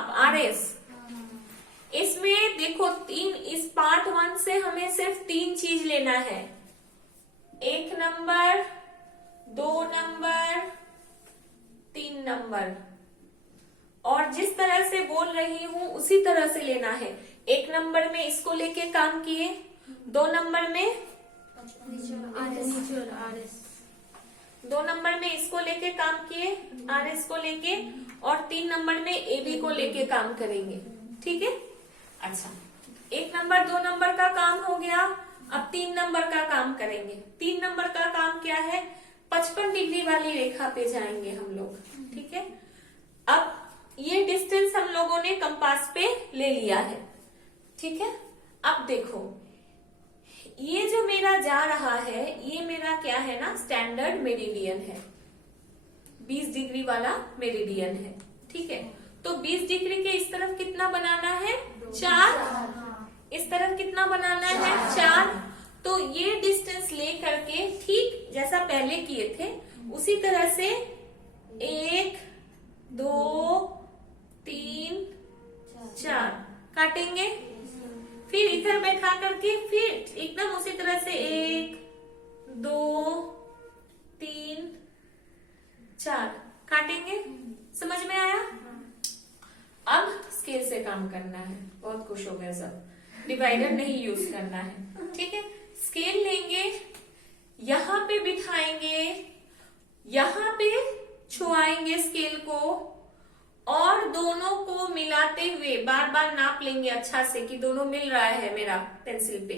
माप RS। इसमें देखो तीन, इस पार्ट 1 से हमें सिर्फ 3 चीज लेना है, 1 नंबर, 2 नंबर, 3 नंबर। और जिस तरह से बोल रही हूं उसी तरह से लेना है। 1 नंबर में इसको लेके काम किए, 2 नंबर में 2 नंबर में इसको लेके काम किए, RS को लेके, और 3 नंबर में AB को लेके काम करेंगे। ठीक है, अच्छा 1 नंबर 2 नंबर का काम हो गया। अब 3 नंबर का काम करेंगे। 3 नंबर का काम क्या है, 55 डिग्री वाली रेखा पे जाएंगे हम लोग। ठीक है, अब ये डिस्टेंस हम लोगों ने कंपास पे ले लिया है। ठीक है, अब देखो ये जो मेरा जा रहा है, ये मेरा क्या है ना, स्टैंडर्ड मेरिडियन है, 20 डिग्री वाला मेरिडियन है। ठीक है, तो 20 डिग्री के इस तरफ कितना बनाना है, 4, इस तरफ कितना बनाना है, 4। तो ये डिस्टेंस ले करके ठीक जैसा पहले किए थे उसी तरह से 1 2 3 4 काटेंगे, फिर इधर बैठा करके फिर एकदम उसी तरह से 1 2 3 4 काटेंगे। समझ में आया? अब स्केल से काम करना है। बहुत खुश हो गए सब, डिवाइडर नहीं यूज करना है। ठीक है, स्केल लेंगे, यहाँ पे बिठाएंगे, यहाँ पे छुआएंगे स्केल को, और दोनों को मिलाते हुए बार बार नाप लेंगे अच्छा से कि दोनों मिल रहा है मेरा पेंसिल पे,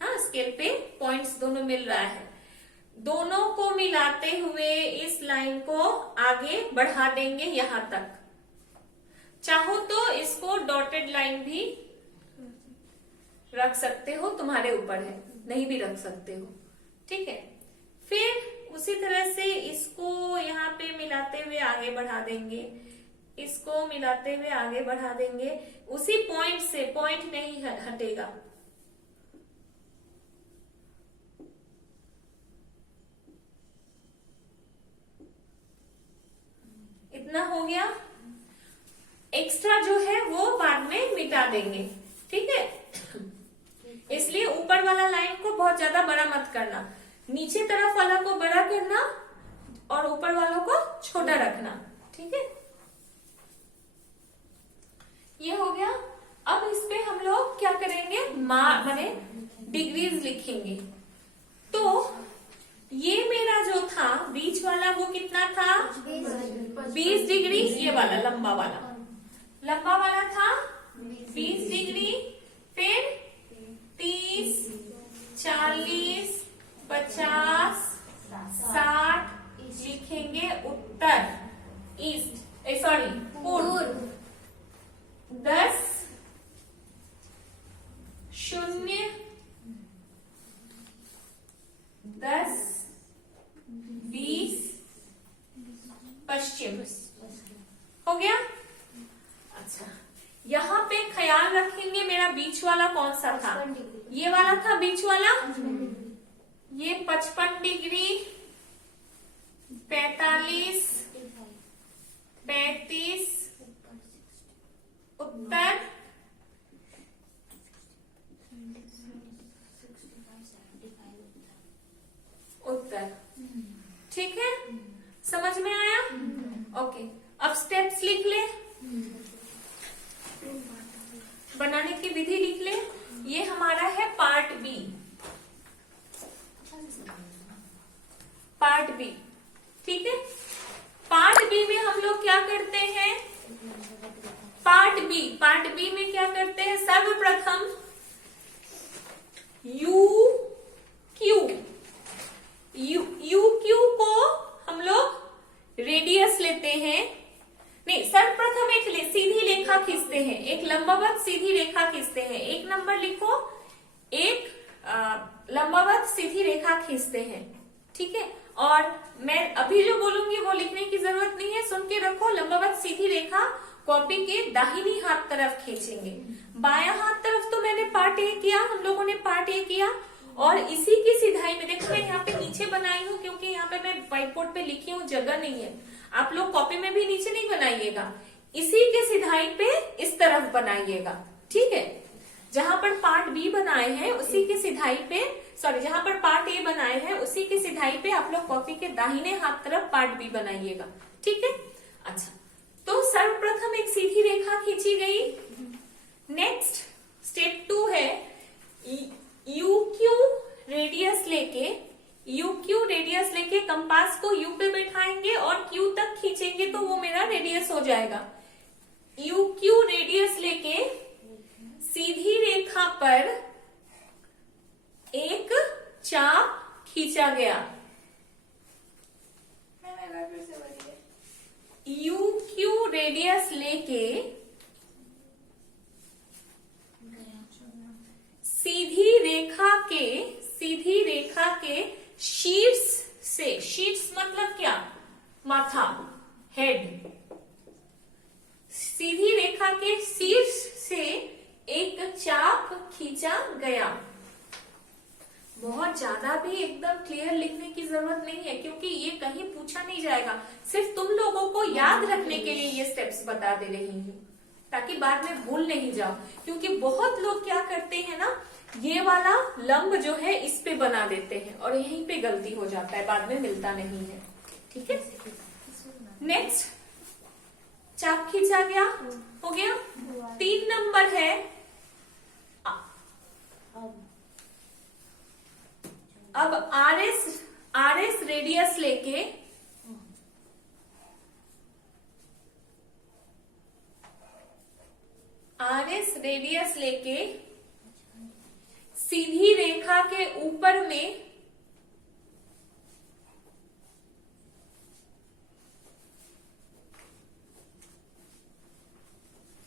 हाँ स्केल पे पॉइंट्स दोनों मिल रहा है। दोनों को मिलाते हुए इस लाइन को आगे बढ़ा देंगे यहां तक। चाहो तो इसको डॉटेड लाइन भी रख सकते हो, तुम्हारे ऊपर है, नहीं भी रख सकते हो। ठीक है, फिर उसी तरह से इसको यहाँ पे मिलाते हुए आगे बढ़ा देंगे, इसको मिलाते हुए आगे बढ़ा देंगे, उसी पॉइंट से, पॉइंट नहीं हटेगा। इतना हो गया। एक्स्ट्रा जो है वो बाद में मिटा देंगे। ठीक है, इसलिए ऊपर वाला लाइन को बहुत ज्यादा बड़ा मत करना, नीचे तरफ वाला को बड़ा करना और ऊपर वालों को छोटा रखना। ठीक है, ये हो गया। अब इस पे हम लोग क्या करेंगे, माने डिग्रीज लिखेंगे। तो ये मेरा जो था बीच वाला वो कितना था, 20 डिग्री। ये वाला लंबा वाला था 20 डिग्री। फिर 30 40 50 60 लिखेंगे उत्तर, ईस्ट सॉरी पूर्व। 10 0 10 20 पश्चिम। हो गया। अच्छा, यहाँ पे ख्याल रखेंगे मेरा बीच वाला कौन सा था, ये वाला था बीच वाला। ये 55 डिग्री 45 35 उत्तर, उत्तर। ठीक है, समझ में आया? ओके, अब स्टेप्स लिख ले, बनाने की विधि लिख ले। ये हमारा है पार्ट बी, पार्ट बी। ठीक है, पार्ट बी में हम लोग क्या करते हैं, पार्ट बी में क्या करते हैं, सर्वप्रथम यू क्यू को हम लोग रेडियस लेते हैं। नहीं, सर्वप्रथम एक सीधी रेखा खींचते हैं, एक लंबवत सीधी रेखा खींचते हैं। 1 नंबर लिखो, एक लंबवत सीधी रेखा खींचते हैं। ठीक है, और मैं अभी जो बोलूंगी वो लिखने की जरूरत नहीं है, सुन के रखो। लंबवत सीधी रेखा कॉपी के दाहिनी हाथ तरफ खींचेंगे। बायां हाथ तरफ तो मैंने पार्ट ए किया, हम लोगों ने पार्ट ए किया, और इसी की सिधाई में देखो मैं यहाँ पे नीचे बनाई हूँ क्योंकि यहाँ पे मैं व्हाइट बोर्ड पे लिखी हूँ, जगह नहीं है। आप लोग कॉपी में भी नीचे नहीं बनाइएगा, इसी के सिधाई सिधाई पे इस तरफ बनाइएगा, ठीक है। जहां पर पार्ट बी बनाए हैं उसी की सिधाई पे, सॉरी जहां पर पार्ट ए बनाए हैं उसी की सिधाई पे आप लोग कॉपी के दाहिने हाथ तरफ पार्ट बी बनाइएगा, ठीक है। अच्छा, तो सर्वप्रथम एक सीधी रेखा खींची गई। नेक्स्ट स्टेप 2 है यूक्यू रेडियस लेके कंपास को यू पे बैठाएंगे और क्यू तक खींचेंगे तो वो मेरा रेडियस हो जाएगा। यूक्यू रेडियस लेके सीधी रेखा पर एक चाप खींचा गया। यूक्यू रेडियस लेके सीधी रेखा के शीर्ष से, शीर्ष मतलब क्या, माथा, हेड, सीधी रेखा के शीर्ष से एक चाप खींचा गया। बहुत ज्यादा भी एकदम क्लियर लिखने की जरूरत नहीं है क्योंकि ये कहीं पूछा नहीं जाएगा, सिर्फ तुम लोगों को याद रखने के लिए ये स्टेप्स बता दे रही हूँ ताकि बाद में भूल नहीं जाओ। क्योंकि बहुत लोग क्या करते हैं ना, ये वाला लंब जो है इस पे बना देते हैं और यहीं पे गलती हो जाता है, बाद में मिलता नहीं है, ठीक है। नेक्स्ट चाप खींचा गया, हो गया। 3 नंबर है अब आरएस रेडियस लेके सीधी रेखा के ऊपर में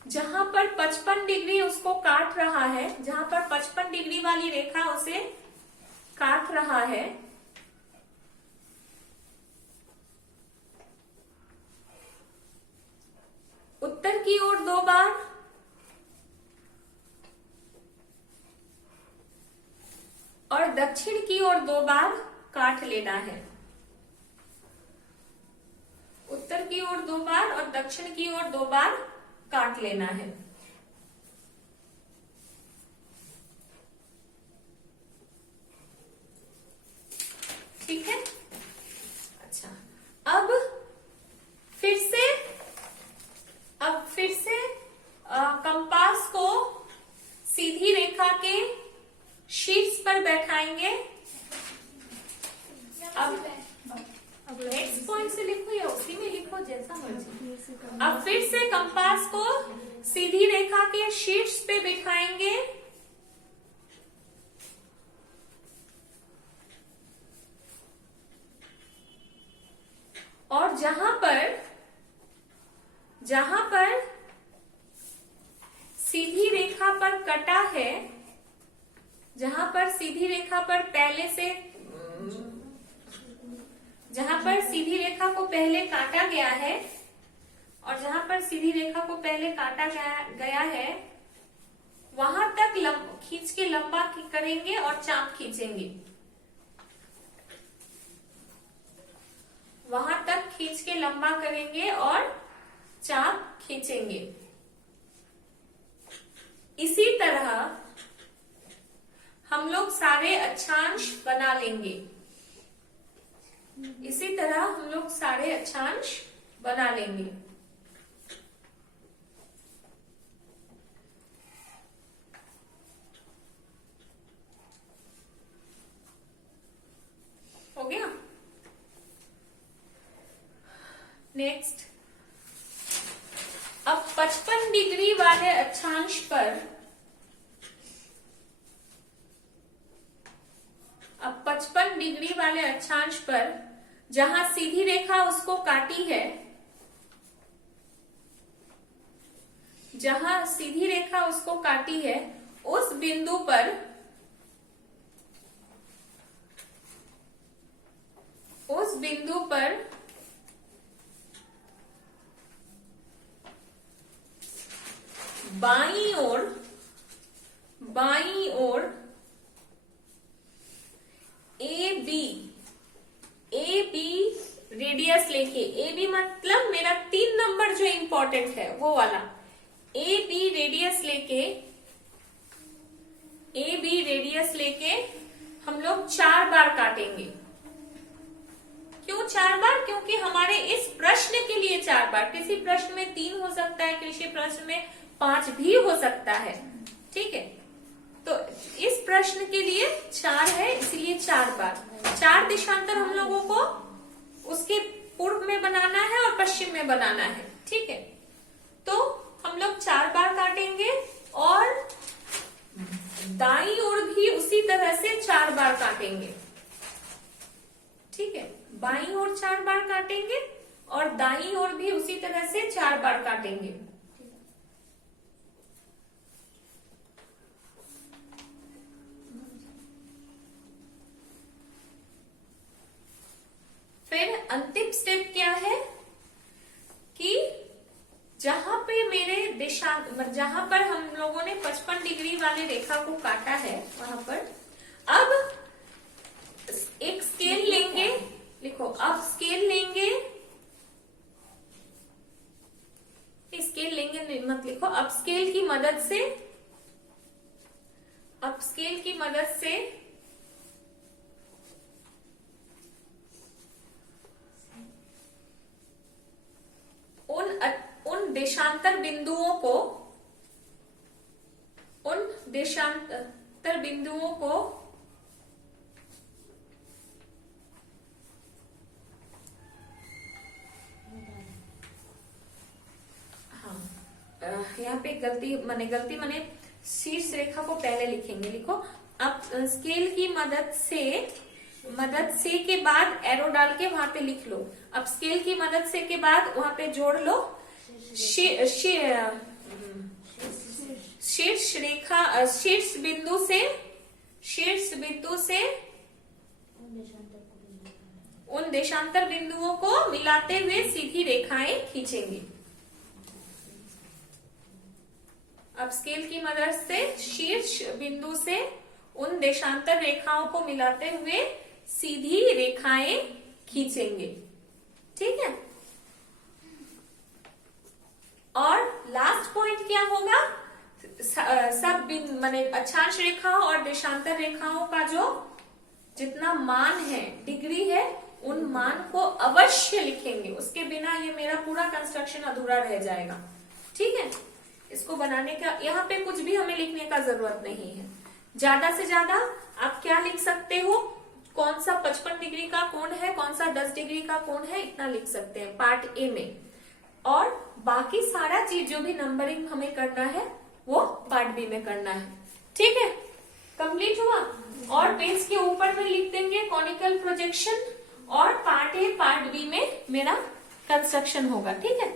जहां पर 55 डिग्री उसको काट रहा है, जहां पर 55 डिग्री वाली रेखा उसे काट रहा है, उत्तर की ओर 2 बार और दक्षिण की ओर 2 बार काट लेना है। उत्तर की ओर 2 बार और दक्षिण की ओर 2 बार काट लेना है। ठीक है। अच्छा, अब फिर से कंपास को सीधी रेखा के शीर्ष पर बैठाएंगे। अब नेक्स्ट पॉइंट से लिखो या उसी में लिखो, जैसा मर्जी। अब फिर से कंपास को सीधी रेखा के शीर्ष पे बिठाएंगे और जहां पर सीधी रेखा पर कटा है, जहां पर सीधी रेखा पर पहले से, जहां पर सीधी रेखा को पहले काटा गया है और जहां पर सीधी रेखा को पहले काटा गया है वहां तक खींच के लंबा करेंगे और चाप खींचेंगे। वहां तक खींच के लंबा करेंगे और चाप खींचेंगे। इसी तरह हम लोग सारे अक्षांश बना लेंगे। इसी तरह हम लोग सारे अक्षांश बना लेंगे। हो गया। नेक्स्ट, अब 55 डिग्री वाले अक्षांश पर, अब 55 डिग्री वाले अक्षांश पर जहां सीधी रेखा उसको काटी है, जहां सीधी रेखा उसको काटी है उस बिंदु पर बाईं ओर ए बी रेडियस लेके, ए बी मतलब मेरा 3 नंबर जो इंपॉर्टेंट है वो वाला, ए बी रेडियस लेके हम लोग 4 बार काटेंगे। क्यों 4 बार? क्योंकि हमारे इस प्रश्न के लिए 4 बार, किसी प्रश्न में 3 हो सकता है, किसी प्रश्न में 5 भी हो सकता है। ठीक है, तो इस प्रश्न के लिए 4 है, इसलिए 4 बार। 4 देशांतर हम लोगों को उसके पूर्व में बनाना है और पश्चिम में बनाना है। ठीक है, तो हम लोग 4 बार काटेंगे और दाईं ओर भी उसी तरह से 4 बार काटेंगे। ठीक है, बाईं ओर 4 बार काटेंगे और दाईं ओर भी उसी तरह से 4 बार काटेंगे। फिर अंतिम स्टेप क्या है कि जहां पे मेरे जहां पर हम लोगों ने 55 डिग्री वाले रेखा को काटा है, वहां पर अब एक स्केल लेंगे। लिखो, अब स्केल लेंगे, मत लिखो। अब स्केल की मदद से उन देशांतर बिंदुओं को यहाँ पे गलती माने शीर्ष रेखा को पहले लिखेंगे। लिखो, अब स्केल की मदद से के बाद एरो डाल के वहां पे लिख लो। अब स्केल की मदद से के बाद वहां पे जोड़ लो शीर्ष बिंदु से उन देशांतर बिंदुओं को मिलाते हुए सीधी रेखाएं खींचेंगे। अब स्केल की मदद से शीर्ष बिंदु से उन देशांतर रेखाओं को मिलाते हुए सीधी रेखाएं खींचेंगे। ठीक है, और लास्ट पॉइंट क्या होगा? सब माने अक्षांश रेखाओं और देशांतर रेखाओं का जो जितना मान है, डिग्री है, उन मान को अवश्य लिखेंगे। उसके बिना ये मेरा पूरा कंस्ट्रक्शन अधूरा रह जाएगा। ठीक है, इसको बनाने का यहाँ पे कुछ भी हमें लिखने का जरूरत नहीं है। ज्यादा से ज्यादा आप क्या लिख सकते हो? कौन सा 55 डिग्री का कोण है, कौन सा 10 डिग्री का कोण है, इतना लिख सकते हैं पार्ट ए में। और बाकी सारा चीज जो भी नंबरिंग हमें करना है वो पार्ट बी में करना है। ठीक है, कंप्लीट हुआ। और पेज के ऊपर में लिख देंगे कॉनिकल प्रोजेक्शन, और पार्ट ए पार्ट बी में मेरा कंस्ट्रक्शन होगा। ठीक है।